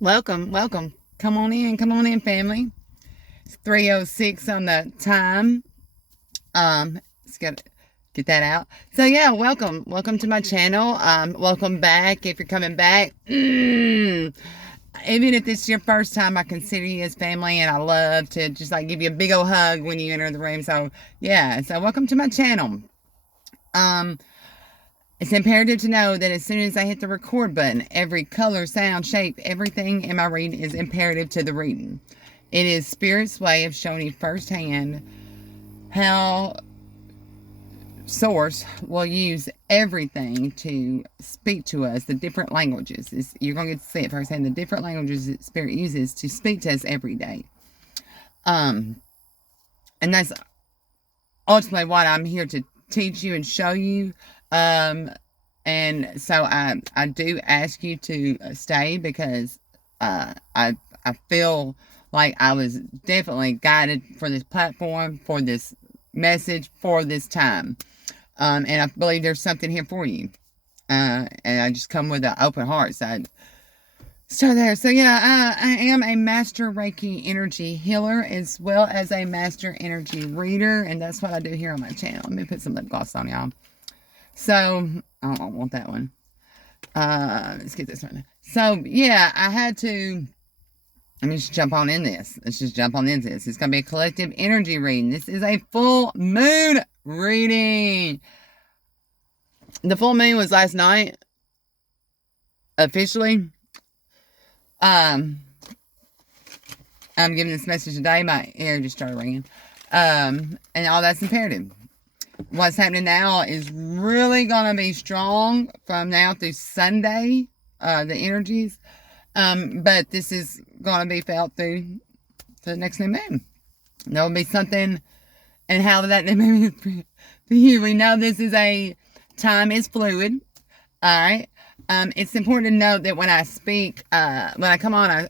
Welcome, welcome. Come on in, family. It's 3:06 on the time. Let's get that out. So yeah, welcome to my channel. Welcome back if you're coming back. Even if this is your first time, I consider you as family, and I love to just like give you a big old hug when you enter the room. So yeah, so welcome to my channel. Um, It's imperative to know that as soon as I hit the record button, every color, sound, shape, everything in my reading is imperative to the reading. It is Spirit's way of showing you firsthand how Source will use everything to speak to us, the different languages. You're going to get to see it firsthand, the different languages that Spirit uses to speak to us every day. And that's ultimately what I'm here to teach you and show you. And so I do ask you to stay because I feel like I was definitely guided for this platform, for this message, for this time. And I believe there's something here for you. And I just come with an open heart. So start there. So yeah, I am a master Reiki energy healer as well as a master energy reader. And that's what I do here on my channel. Let me put some lip gloss on, y'all. So, I don't want that one. Let's get this one. So, yeah, I had to, let me just jump on in this. Let's just jump on into this. It's going to be a collective energy reading. This is a full moon reading. The full moon was last night, officially. I'm giving this message today. My ear just started ringing. And all that's imperative. What's happening now is really going to be strong from now through Sunday, the energies. But this is going to be felt through the next new moon. There will be something, and how that new moon is for you. We know this is time is fluid. All right. It's important to note that when I speak, when I come on,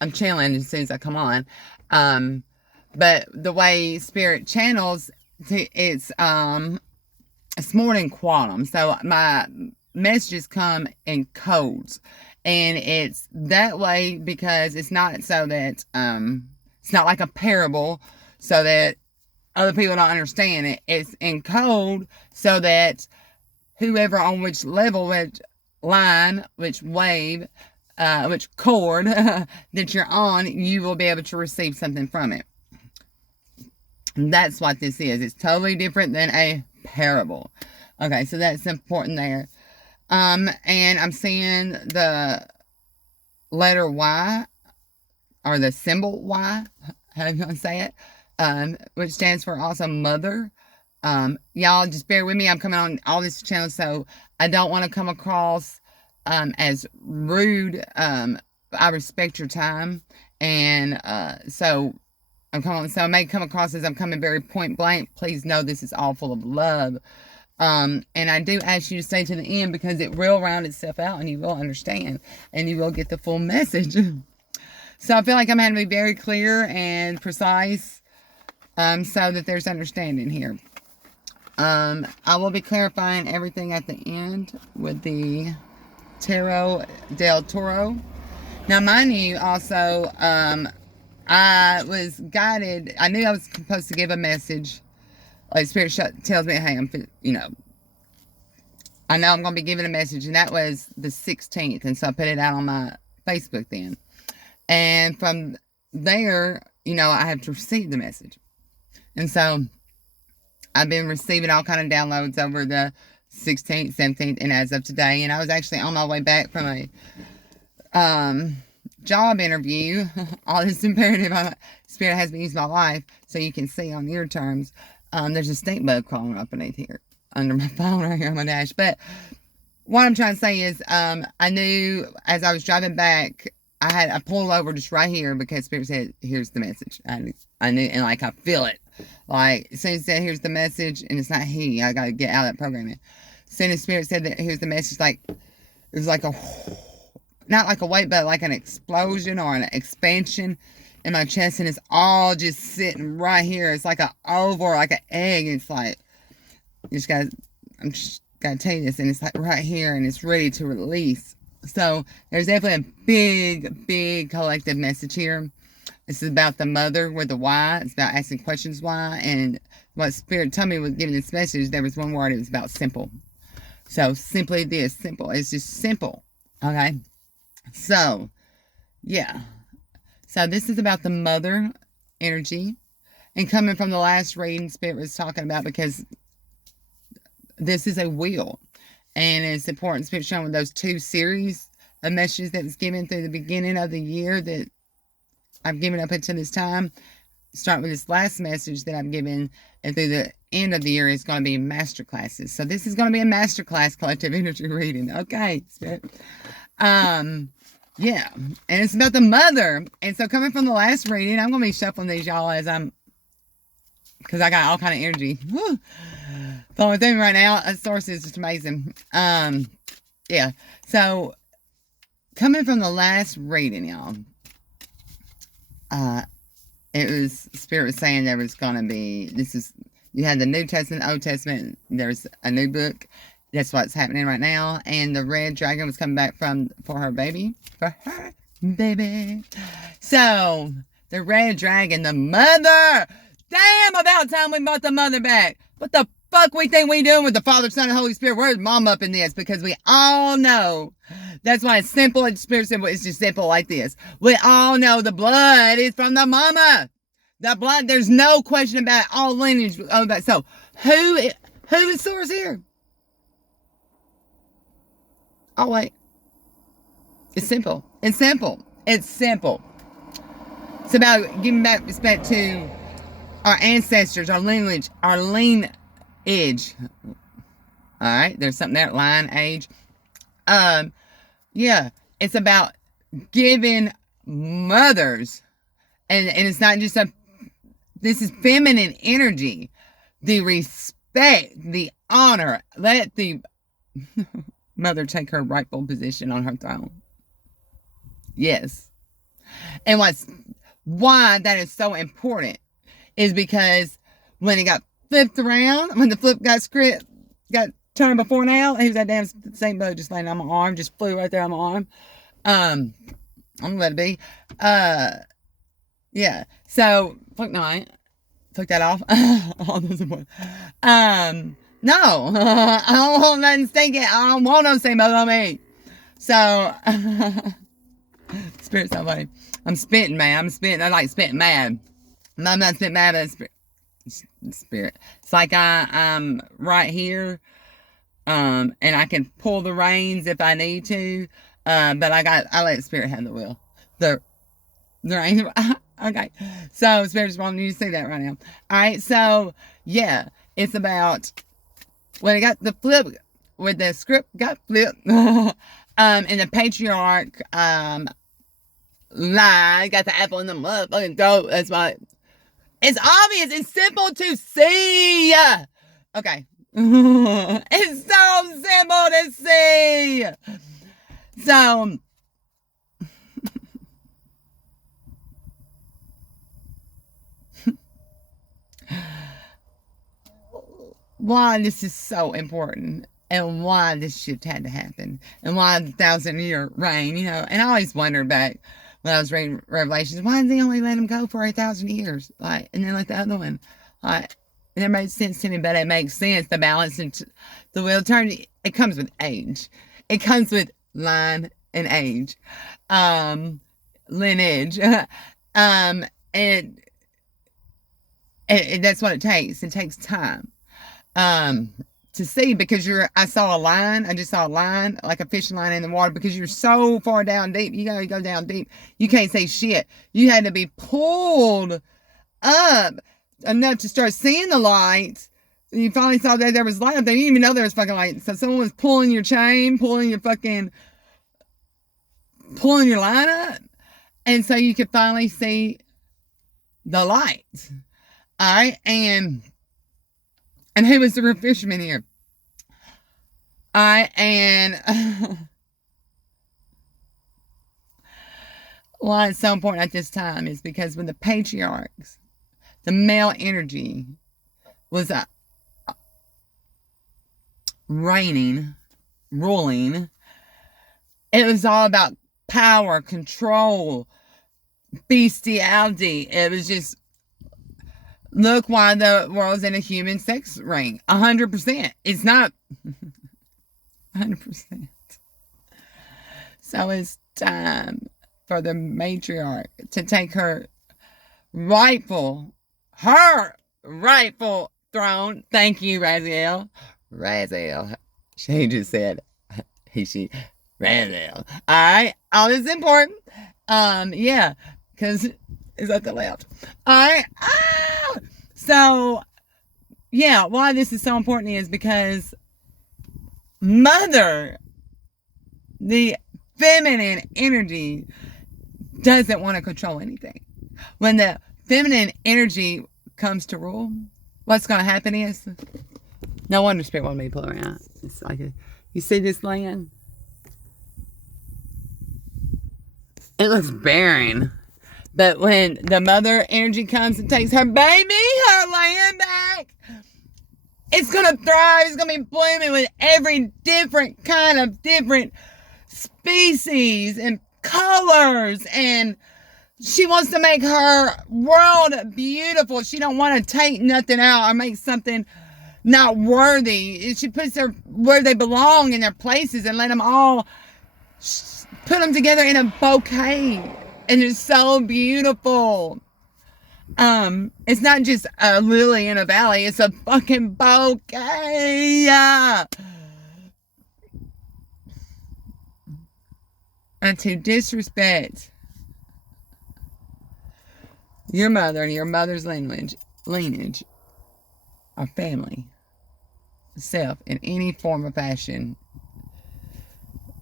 I'm channeling as soon as I come on. But the way Spirit channels, it's more than quantum. So my messages come in codes, and it's that way because it's not so that it's not like a parable, so that other people don't understand it. It's in code so that whoever on which level, which line, which wave, which chord that you're on, you will be able to receive something from it. That's what this is. It's totally different than a parable. Okay, so that's important there. And I'm seeing the letter Y, or the symbol Y, how you want to say it, which stands for also mother. Y'all just bear with me. I'm coming on all these channels, so I don't want to come across as rude. I respect your time, and so I may come across as I'm coming very point blank. Please know this is all full of love. And I do ask you to stay to the end because it will round itself out and you will understand and you will get the full message. So I feel like I'm having to be very clear and precise, so that there's understanding here. I will be clarifying everything at the end with the Tarot del Toro. Now, mind you, also, I was guided. I knew I was supposed to give a message. Like Spirit tells me, hey, I know I'm going to be giving a message. And that was the 16th. And so I put it out on my Facebook then. And from there, I have to receive the message. And so I've been receiving all kind of downloads over the 16th, 17th, and as of today. And I was actually on my way back from a job interview. All this imperative Spirit has been using my life, so you can see on your terms. There's a stink bug crawling up beneath here under my phone right here on my dash. But what I'm trying to say is, I knew as I was driving back, I pulled over just right here because Spirit said, "Here's the message." I knew, and like I feel it. Like as soon as it said, "Here's the message," and it's not he, I gotta get out of that programming. As soon as Spirit said that, "Here's the message," like it was like not like a weight, but like an explosion or an expansion in my chest, and it's all just sitting right here. It's like an oval or like an egg. It's like, I'm just gotta tell you this, and it's like right here, and it's ready to release. So there's definitely a big, big collective message here. This is about the mother with the why. It's about asking questions why. And what Spirit told me was giving this message, there was one word, it was about simple. So simply this, simple. It's just simple. Okay? So, yeah. So this is about the mother energy. And coming from the last reading Spirit was talking about, because this is a wheel. And it's important Spirit showing with those 2 series of messages that was given through the beginning of the year that I've given up until this time. Start with this last message that I've given, and through the end of the year is going to be masterclasses. So this is going to be a masterclass collective energy reading. Okay, Spirit. Yeah, and it's about the mother. And so coming from the last reading, I'm going to be shuffling these, y'all, because I got all kind of energy. Woo. Flowing through me right now. A source is just amazing. Yeah. So coming from the last reading, y'all, it was Spirit was saying there was going to be, you had the New Testament, Old Testament, there's a new book. That's what's happening right now. And the red dragon was coming back for her baby. So, the red dragon, the mother. Damn, about time we brought the mother back. What the fuck we think we doing with the Father, Son, and Holy Spirit? Where's Mom up in this? Because we all know. That's why it's simple. It's Spirit simple. It's just simple like this. We all know the blood is from the mama. The blood, there's no question about it. All lineage. So, who is source here? Oh, wait. It's simple. It's simple. It's simple. It's about giving back respect to our ancestors, our lineage, Alright, there's something there, line, age. Yeah, it's about giving mothers, and it's not just this is feminine energy, the respect, the honor. Let the mother take her rightful position on her throne. Yes. And why that is so important is because when it got flipped around, when the flip got turned before now, here's that damn same boat just laying on my arm, just flew right there on my arm. I'm gonna let it be. Yeah. So, fuck no, I ain't. Took that off. No, I don't want nothing stinking. I don't want no same boat on me. So, Spirit's so funny. I'm spitting, man. I like spitting mad. I'm not spitting mad, but Spirit. It's like I'm right here, and I can pull the reins if I need to, but I let Spirit have the wheel. The reins. Okay. So, Spirit's wanting you to see that right now. Alright, so, yeah. It's about when it got the flip, when the script got flipped, and the patriarch, line, got the apple in the motherfucking throat. That's why. It's obvious. It's simple to see. Okay. It's so simple to see. So, why this is so important, and why this shift had to happen, and why the 1,000-year reign, and I always wondered back when I was reading Revelations, why did they only let him go for 1,000 years? And then let the other one, it never made sense to me, but it makes sense. The balance and the wheel turn, it comes with age. It comes with line and age, lineage, and that's what it takes. It takes time. To see, because I just saw a line, like a fishing line in the water, because you're so far down deep. You gotta go down deep. You can't see shit. You had to be pulled up enough to start seeing the light. You finally saw that there was light up there. You didn't even know there was fucking light. So someone was pulling your chain, pulling your line up. And so you could finally see the light. Alright, and who was the real fisherman here? And why it's so important at this time is because when the patriarchs, the male energy was ruling, It was all about power, control, bestiality. It was just, look why the world's in a human sex ring. 100%. It's not 100%. So it's time for the matriarch to take her rightful throne. Thank you, Raziel. Raziel. She just said, she, Raziel. Alright, all this is important. Yeah, because it's at the left. Alright, so, yeah, why this is so important is because Mother, the feminine energy, doesn't want to control anything. When the feminine energy comes to rule, what's going to happen is, no wonder Spirit wanted me to pull her out. It's like, you see this land? It looks barren. But when the mother energy comes and takes her baby, her land back, it's going to thrive. It's going to be blooming with every different kind of different species and colors, and she wants to make her world beautiful. She don't want to take nothing out or make something not worthy. She puts her where they belong in their places and let them all put them together in a bouquet, and it's so beautiful. It's not just a lily in a valley, it's a fucking bouquet. And to disrespect your mother and your mother's lineage or family, self, in any form or fashion,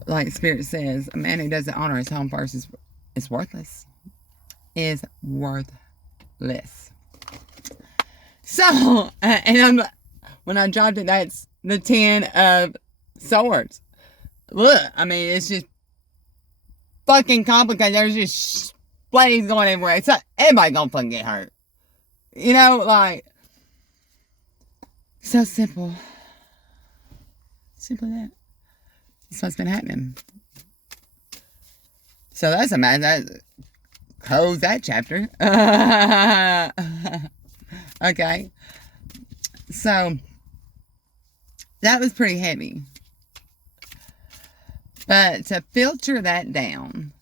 like Spirit says, a man who doesn't honor his home first is worthless. Is worthless. So, and when I dropped it, that's the 10 of Swords. Look, I mean, it's just fucking complicated. There's just blades going everywhere. It's not, everybody gonna fucking get hurt. You know, like, so simple. Simply that. That's what's been happening. So that's a man that close that chapter. Okay. So that was pretty heavy. But to filter that down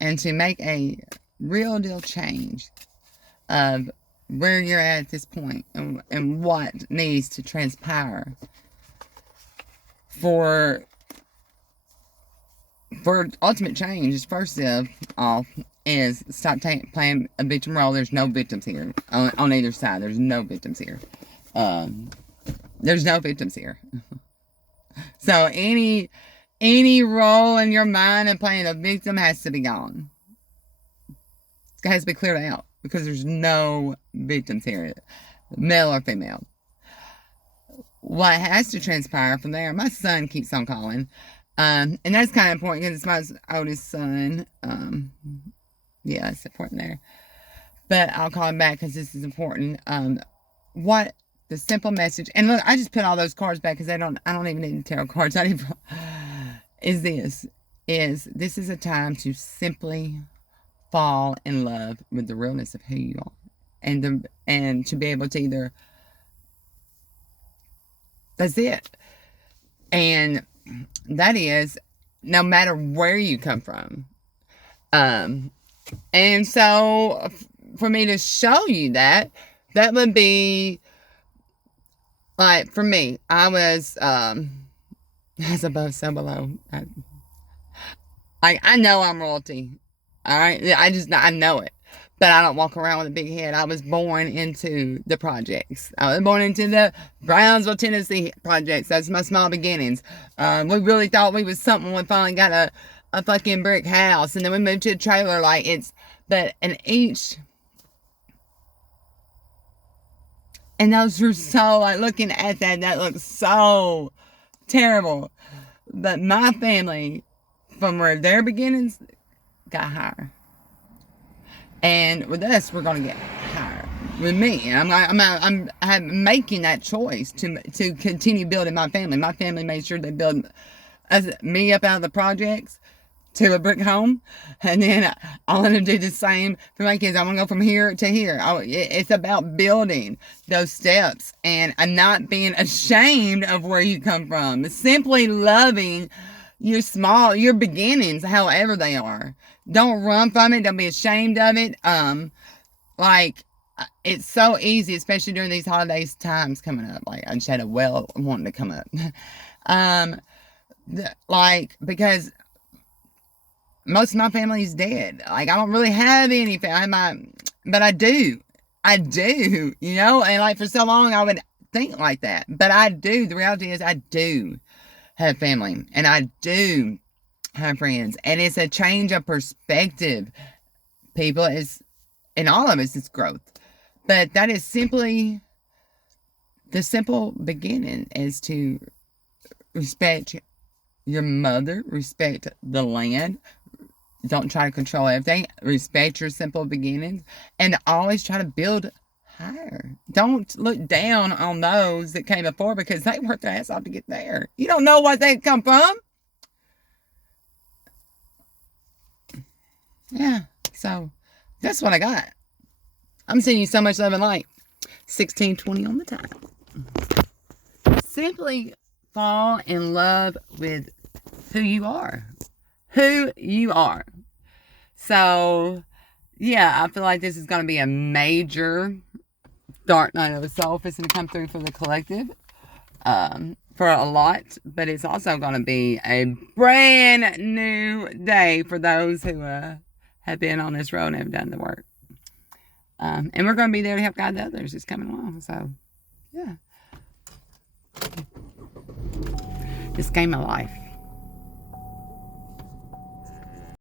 and to make a real deal change of where you're at this point and what needs to transpire for ultimate change, first of all, is stop playing a victim role. There's no victims here on either side. There's no victims here. There's no victims here. So any role in your mind of playing a victim has to be gone. It has to be cleared out because there's no victims here, male or female. What has to transpire from there, my son keeps on calling. And that's kind of important because it's my oldest son. Yeah, it's important there. But I'll call him back because this is important. What the simple message, and look, I just put all those cards back because I don't even need the tarot cards. This is a time to simply fall in love with the realness of who you are, and to be able to either, that's it, and that is no matter where you come from. And so for me to show you that would be like, for me, I was as above so below. I know I'm royalty. Alright, I know it, but I don't walk around with a big head. I was born into the projects. I was born into the Brownsville, Tennessee projects. That's my small beginnings. We really thought we was something when we finally got a fucking brick house, and then we moved to a trailer. Like, and those were so, like, looking at that looks so terrible. But my family, from where their beginnings, got higher. And with us, we're going to get higher. With me, I'm making that choice to continue building my family. My family made sure they build me up out of the projects to a brick home, and then I want to do the same for my kids. I want to go from here to here. It's about building those steps and not being ashamed of where you come from. Simply loving your beginnings, however they are. Don't run from it. Don't be ashamed of it. It's so easy, especially during these holidays times coming up. Like, I just had a well wanting to come up. Because most of my family is dead. Like, I don't really have any family. But I do. I do, and like for so long I would think like that. But I do. The reality is I do have family. And I do have friends. And it's a change of perspective. People, in all of us, it's growth. But that is simply the simple beginning, is to respect your mother, respect the land. Don't try to control everything. Respect your simple beginnings. And always try to build higher. Don't look down on those that came before, because they worked their ass off to get there. You don't know what they come from. Yeah. So that's what I got. I'm sending you so much love and light. 16:20 on the time. Simply fall in love with who you are. Who you are. So, yeah, I feel like this is going to be a major dark night of the soul. It's going to come through for the collective. For a lot. But it's also going to be a brand new day for those who have been on this road and have done the work. And we're going to be there to help guide the others. It's coming along. So, yeah. This game of life.